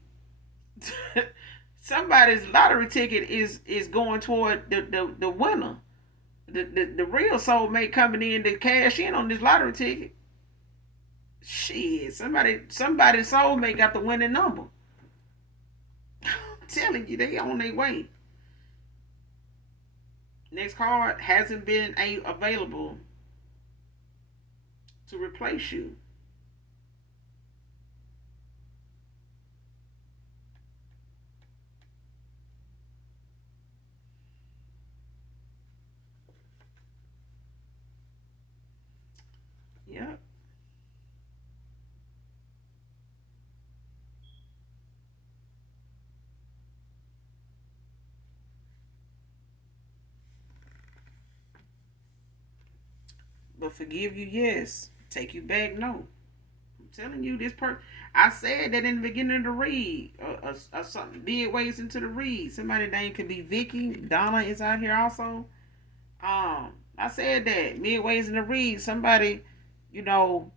Somebody's lottery ticket is going toward the winner. The real soulmate coming in to cash in on this lottery ticket. Shit, somebody's soulmate got the winning number. I'm telling you, they on their way. Next card hasn't been available to replace you. Yep. But forgive you, yes. Take you back, no. I'm telling you, this part. I said that in the beginning of the read, something big ways into the read. Somebody name could be Vicky. Donna is out here also. I said that midways in the read, somebody, you know,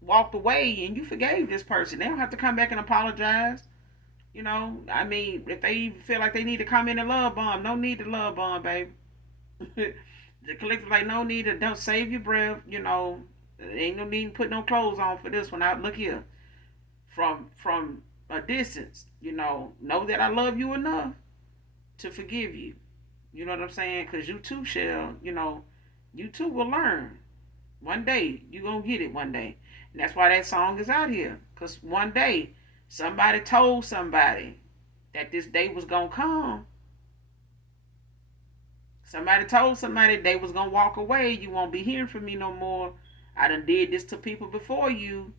walked away and you forgave this person. They don't have to come back and apologize. I mean, if they feel like they need to come in and love bomb, no need to love bomb, baby. The collective like no need to don't save your breath. Ain't no need to put no clothes on for this one. Out, look here, from a distance. Know that I love you enough to forgive you. You know what I'm saying? Because you too shall, you too will learn. One day, you going to get it one day. And that's why that song is out here. Because one day, somebody told somebody that this day was going to come. Somebody told somebody they was going to walk away. You won't be hearing from me no more. I done did this to people before you.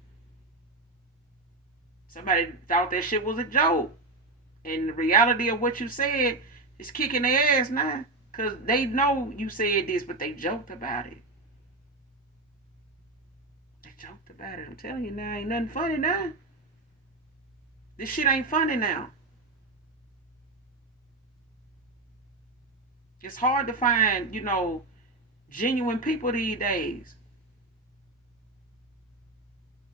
Somebody thought that shit was a joke. And the reality of what you said is kicking their ass now. Because they know you said this, but they joked about it. They joked about it. I'm telling you now, ain't nothing funny now. This shit ain't funny now. It's hard to find, genuine people these days.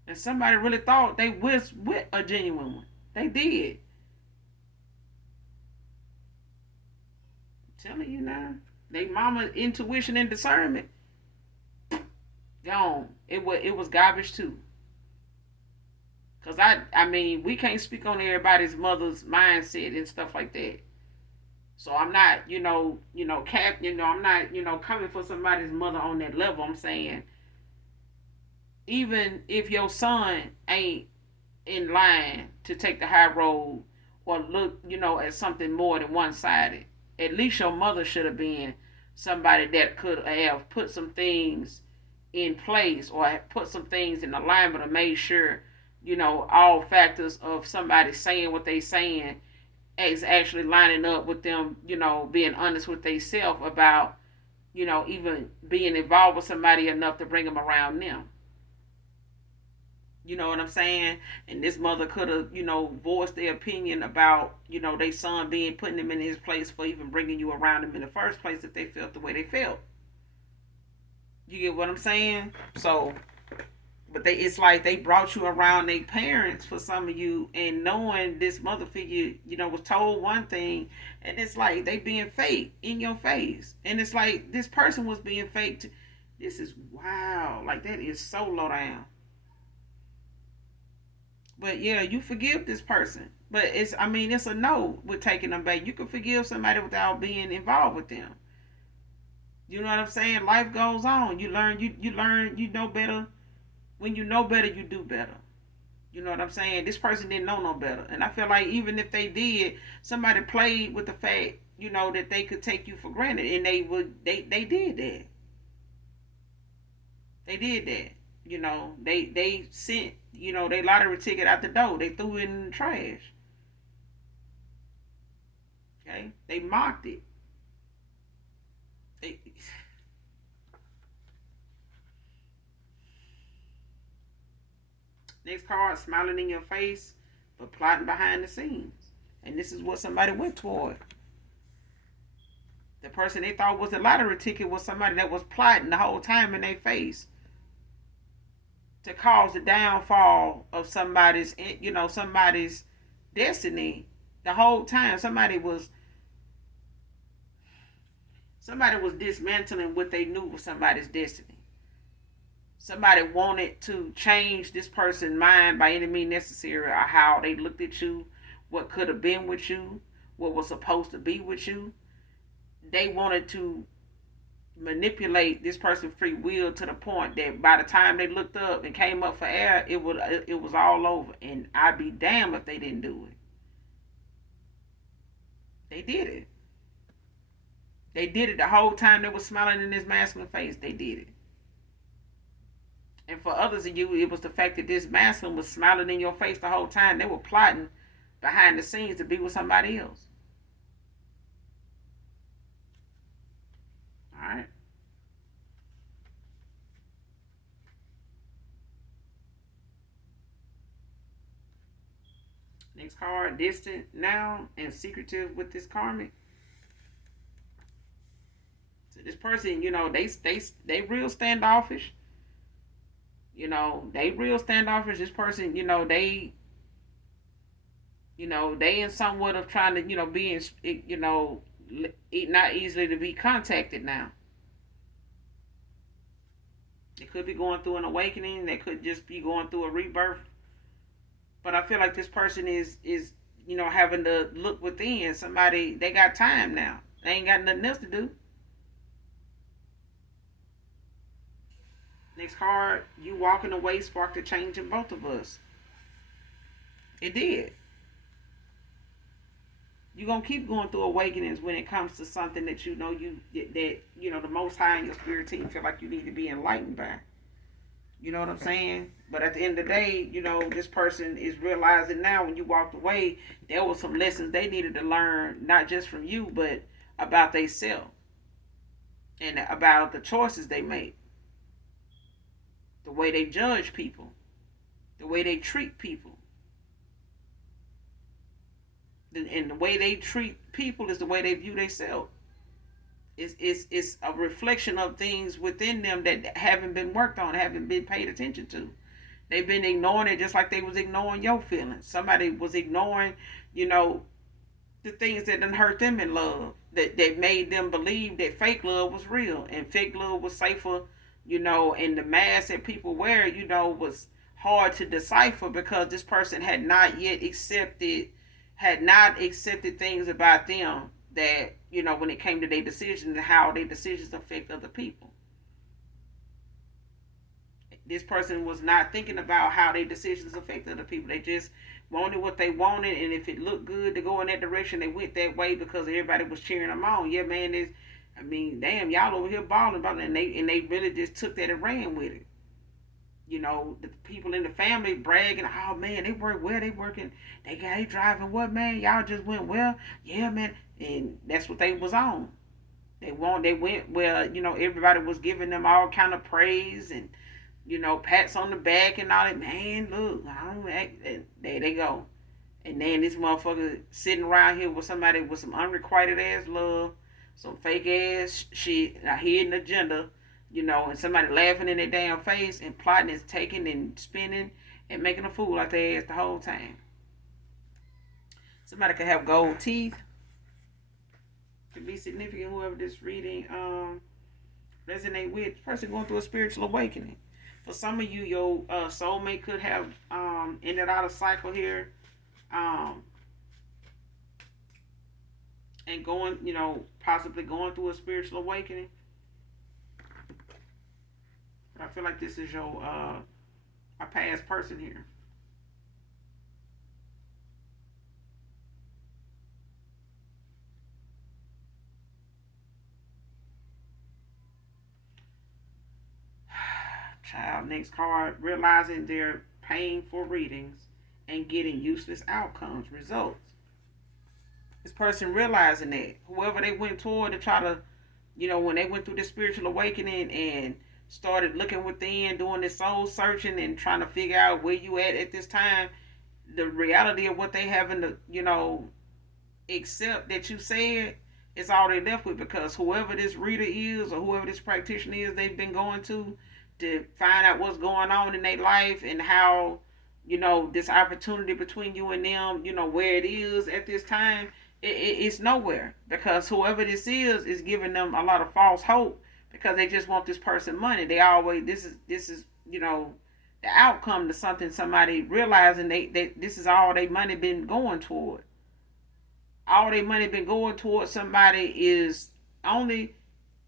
And somebody really thought they was with a genuine one. They did. I'm telling you now. They mama intuition and discernment gone. It was garbage too. Cause I mean we can't speak on everybody's mother's mindset and stuff like that. So I'm not, I'm not, coming for somebody's mother on that level. I'm saying even if your son ain't in line to take the high road or look, at something more than one sided, at least your mother should have been somebody that could have put some things in place or put some things in alignment or made sure, all factors of somebody saying what they saying is actually lining up with them, being honest with themselves about, even being involved with somebody enough to bring them around them. You know what I'm saying? And this mother could have, voiced their opinion about, their son being putting him in his place for even bringing you around him in the first place if they felt the way they felt. You get what I'm saying? So, but it's like they brought you around their parents for some of you, and knowing this mother figure, was told one thing, and it's like they being fake in your face, and it's like this person was being fake. This is wow, like that is so low down. But yeah, you forgive this person. But it's a no with taking them back. You can forgive somebody without being involved with them. You know what I'm saying? Life goes on. You learn, you know better. When you know better, you do better. You know what I'm saying? This person didn't know no better. And I feel like even if they did, somebody played with the fact, that they could take you for granted. And they did that. They did that. They sent, they lottery ticket out the door. They threw it in the trash. Okay? They mocked it. They, next card, smiling in your face, but plotting behind the scenes. And this is what somebody went toward. The person they thought was the lottery ticket was somebody that was plotting the whole time in their face to cause the downfall of somebody's destiny. The whole time somebody was dismantling what they knew was somebody's destiny. Somebody wanted to change this person's mind by any means necessary, or how they looked at you, what could have been with you, what was supposed to be with you. They wanted to manipulate this person's free will to the point that by the time they looked up and came up for air, it was all over. And I'd be damned if they didn't do it. They did it. They did it the whole time they were smiling in this masculine face. They did it. And for others of you, it was the fact that this masculine was smiling in your face the whole time. They were plotting behind the scenes to be with somebody else. All right. Next card, distant now and secretive with this karmic. So this person, they real standoffish. They real standoffish. This person, they in somewhat of trying to, be in, not easily to be contacted now. They could be going through an awakening. They could just be going through a rebirth. But I feel like this person is having to look within. Somebody, they got time now. They ain't got nothing else to do. Next card, you walking away sparked a change in both of us. It did. You're gonna keep going through awakenings when it comes to something that the Most High and your spirit team feel like you need to be enlightened by. You know what I'm saying? But at the end of the day, this person is realizing now when you walked away, there was some lessons they needed to learn, not just from you, but about themselves and about the choices they make, the way they judge people, the way they treat people. And the way they treat people is the way they view themselves. It's a reflection of things within them that haven't been worked on, haven't been paid attention to. They've been ignoring it just like they was ignoring your feelings. Somebody was ignoring, the things that done hurt them in love. That made them believe that fake love was real and fake love was safer, and the mask that people wear, was hard to decipher because this person had not accepted things about them that, when it came to their decisions and how their decisions affect other people. This person was not thinking about how their decisions affect other people. They just wanted what they wanted, and if it looked good to go in that direction, they went that way because everybody was cheering them on. Yeah, man, damn, y'all over here balling about it, and they really just took that and ran with it. The people in the family bragging, oh man, they work well, they driving what, man, y'all just went well, yeah, man, and that's what they was on. They went well, everybody was giving them all kind of praise and pats on the back and all that. Man, look, I don't act, and there they go. And then this motherfucker sitting around here with somebody with some unrequited ass love, some fake ass shit, a hidden agenda, and somebody laughing in their damn face and plotting and taking and spinning and making a fool out their ass the whole time. Somebody could have gold teeth. Could be significant, whoever this reading resonate with. Person going through a spiritual awakening. For some of you, your soulmate could have ended out a cycle here. And going, possibly going through a spiritual awakening. I feel like this is your a past person here. Child, next card. Realizing they're paying for readings and getting useless outcomes, results. This person realizing that whoever they went toward to try to, when they went through this spiritual awakening and started looking within, doing this soul searching and trying to figure out where you at this time, the reality of what they having to, accept that you said is all they left with, because whoever this reader is or whoever this practitioner is they've been going to find out what's going on in their life and how, this opportunity between you and them, where it is at this time, it's nowhere, because whoever this is giving them a lot of false hope because they just want this person money. They always, this is the outcome to somebody realizing they this is all their money been going toward. All their money been going toward somebody is only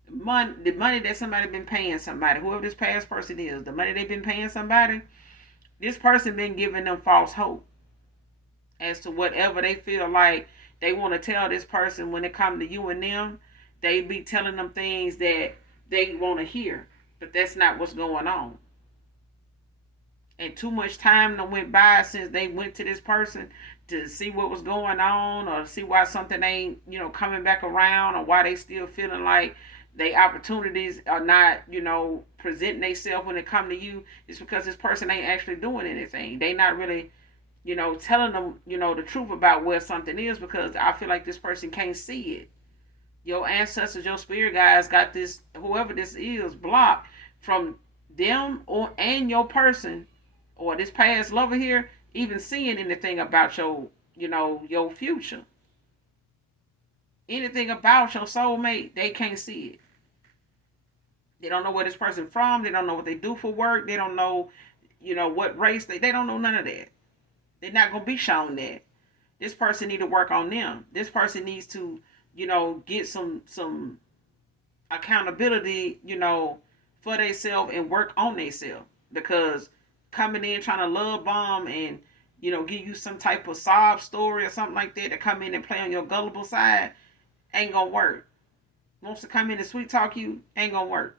the money that somebody been paying somebody, whoever this past person is, the money they've been paying somebody, this person been giving them false hope as to whatever they feel like they want to tell this person. When it comes to you and them, they be telling them things that they want to hear, but that's not what's going on. And too much time done went by since they went to this person to see what was going on, or see why something ain't, coming back around, or why they still feeling like they opportunities are not, presenting themselves when it come to you. It's because this person ain't actually doing anything. They not really, telling them, the truth about where something is, because I feel like this person can't see it. Your ancestors, your spirit guides got this, whoever this is, blocked from them and your person or this past lover here even seeing anything about your, your future. Anything about your soulmate, they can't see it. They don't know where this person from. They don't know what they do for work. They don't know, what race they don't know none of that. They're not gonna be shown that. This person need to work on them. This person needs to, get some accountability, for themselves and work on themselves. Because coming in trying to love bomb and give you some type of sob story or something like that to come in and play on your gullible side ain't gonna work. Wants to come in and sweet talk you ain't gonna work.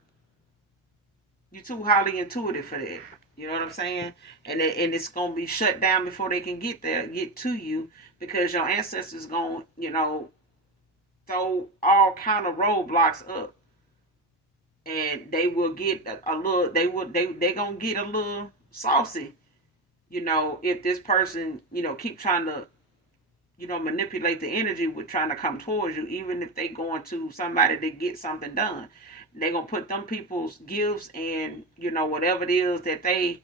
You're too highly intuitive for that. You know what I'm saying? And it's gonna be shut down before they can get to you, because your ancestors gonna throw all kind of roadblocks up, and they will get a little. They gonna get a little saucy. If this person keep trying to manipulate the energy with trying to come towards you, even if they going to somebody to get something done. They gonna put them people's gifts and whatever it is that they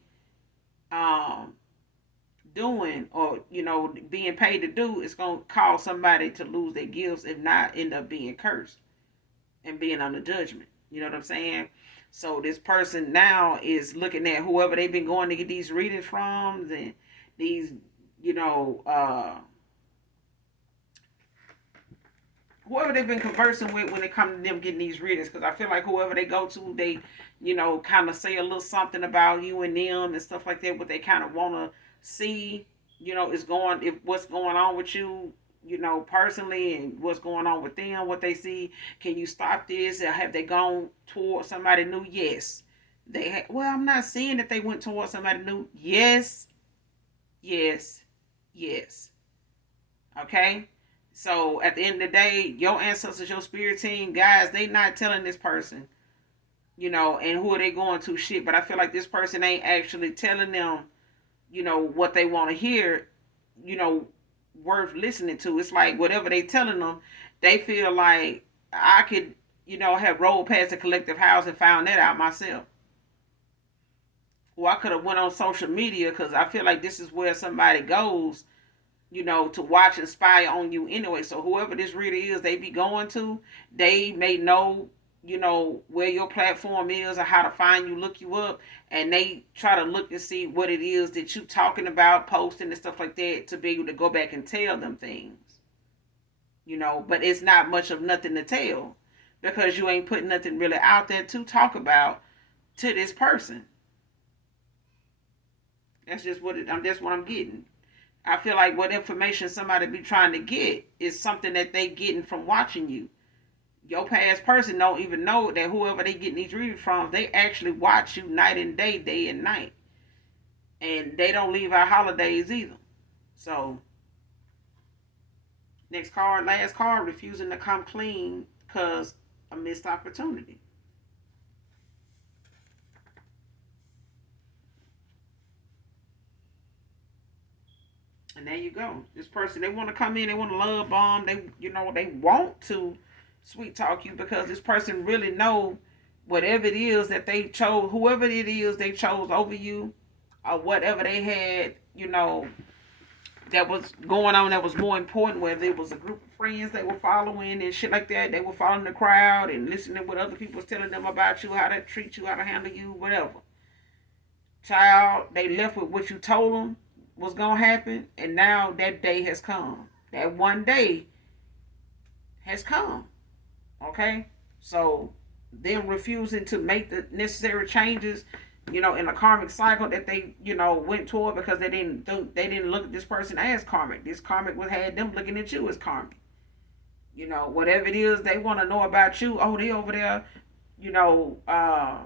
um doing, or being paid to do, is gonna cause somebody to lose their gifts, if not end up being cursed and being under judgment. You know what I'm saying? So this person now is looking at whoever they've been going to get these readings from, and these you know whoever they've been conversing with when it comes to them getting these readings. Because I feel like whoever they go to, they kind of say a little something about you and them and stuff like that, what they kind of want to see is going, if what's going on with you, personally, and what's going on with them, what they see. Can you stop this? Or have they gone towards somebody new? Yes. Well, I'm not saying that they went towards somebody new. Yes, yes, yes. Okay. So at the end of the day, your ancestors, your spirit team, guys, they not telling this person, and who are they going to, shit. But I feel like this person ain't actually telling them, what they want to hear, you know, worth listening to. It's like whatever they telling them, they feel like I could, have rolled past the collective house and found that out myself. Or I could have went on social media, because I feel like this is where somebody goes, to watch and spy on you anyway. So whoever this reader is, they be going to, they may know, where your platform is or how to find you, look you up, and they try to look and see what it is that you talking about, posting and stuff like that, to be able to go back and tell them things. But it's not much of nothing to tell, because you ain't putting nothing really out there to talk about to this person. That's what I'm getting. I feel like what information somebody be trying to get is something that they getting from watching you. Your past person don't even know that whoever they getting these readings from, they actually watch you night and day and night. And they don't leave our holidays either. So next card, last card, refusing to come clean because a missed opportunity. And there you go. This person, they want to come in, they want to love bomb, they want to sweet talk you, because this person really know whatever it is that they chose, whoever it is they chose over you, or whatever they had, that was going on that was more important, whether it was a group of friends they were following and shit like that. They were following the crowd and listening to what other people was telling them about you, how to treat you, how to handle you, whatever. Child, they left with what you told them was gonna happen, and now that day has come. That one day has come. Okay, so them refusing to make the necessary changes, in a karmic cycle that they, went toward, because they didn't look at this person as karmic. This karmic was had them looking at you as karmic. Whatever it is they want to know about you. Oh, they over there, you know, uh,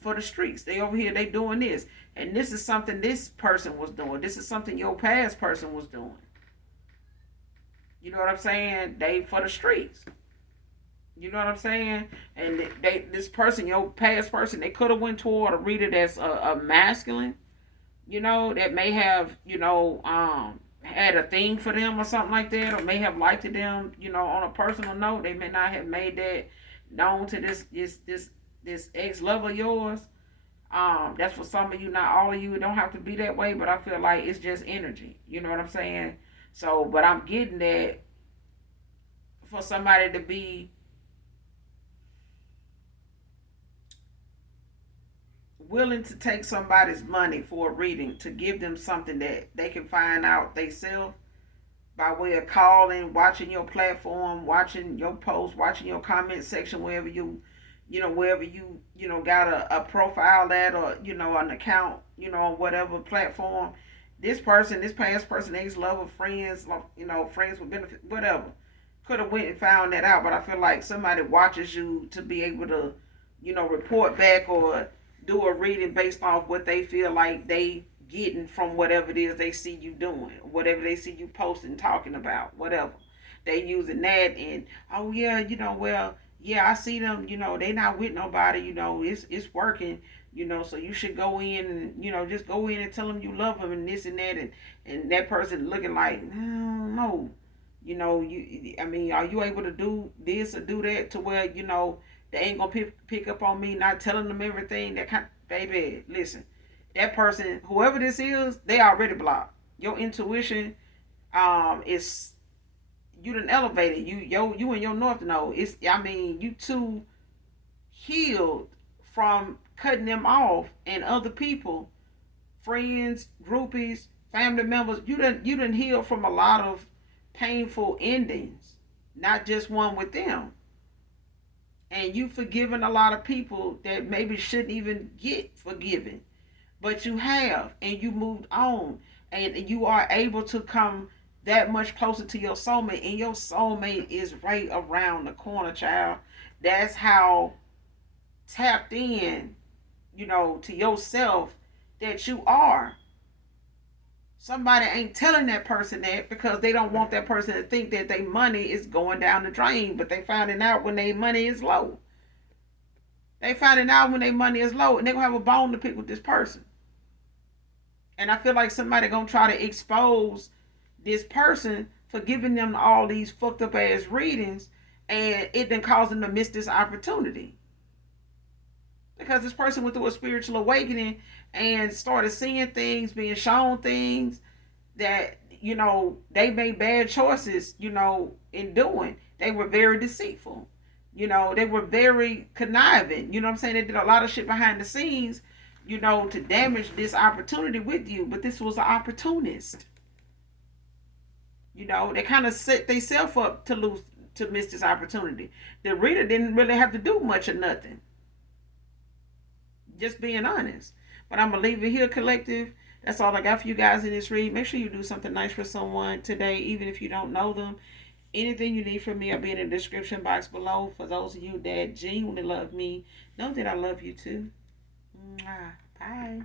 for the streets. They over here, they doing this. And this is something this person was doing. This is something your past person was doing. You know what I'm saying? They for the streets. You know what I'm saying? And this person, your past person, they could have went toward a reader that's a masculine, that may have, had a thing for them or something like that, or may have liked them, on a personal note. They may not have made that known to this ex lover of yours. That's for some of you, not all of you. It don't have to be that way, but I feel like it's just energy. You know what I'm saying? So, but I'm getting that for somebody to be willing to take somebody's money for a reading to give them something that they can find out themselves by way of calling, watching your platform, watching your post, watching your comment section wherever wherever you got a profile at, or an account, on whatever platform. This past person, ex-lover, friends, friends with benefit, whatever, could have went and found that out. But I feel like somebody watches you to be able to, report back or do a reading based off what they feel like they getting from whatever it is they see you doing, whatever they see you posting, talking about, whatever. They using that, and oh yeah, well, yeah, I see them, they not with nobody, it's working, so you should go in and, just go in and tell them you love them and this and that, and that person looking like, no, I mean, are you able to do this or do that to where, they ain't gonna pick up on me not telling them everything, that kind, baby, listen, that person, whoever this is, they already blocked. Your intuition, is, you done elevated. You and your north node. I mean, you too healed from cutting them off, and other people, friends, groupies, family members. You done heal from a lot of painful endings, not just one with them. And you forgiven a lot of people that maybe shouldn't even get forgiven, but you have, and you moved on, and you are able to come that much closer to your soulmate, and your soulmate is right around the corner, child. That's how tapped in, to yourself that you are. Somebody ain't telling that person that because they don't want that person to think that their money is going down the drain, but they finding out when their money is low. They finding out when their money is low, and they gonna have a bone to pick with this person. And I feel like somebody gonna try to expose this person for giving them all these fucked up ass readings, and it then caused them to miss this opportunity. Because this person went through a spiritual awakening and started seeing things, being shown things that, they made bad choices, in doing. They were very deceitful. They were very conniving. You know what I'm saying? They did a lot of shit behind the scenes, to damage this opportunity with you. But this was an opportunist. They kind of set themselves up to miss this opportunity. The reader didn't really have to do much or nothing. Just being honest. But I'm gonna leave it here, collective. That's all I got for you guys in this read. Make sure you do something nice for someone today, even if you don't know them. Anything you need from me, I'll be in the description box below. For those of you that genuinely love me, know that I love you too. Bye.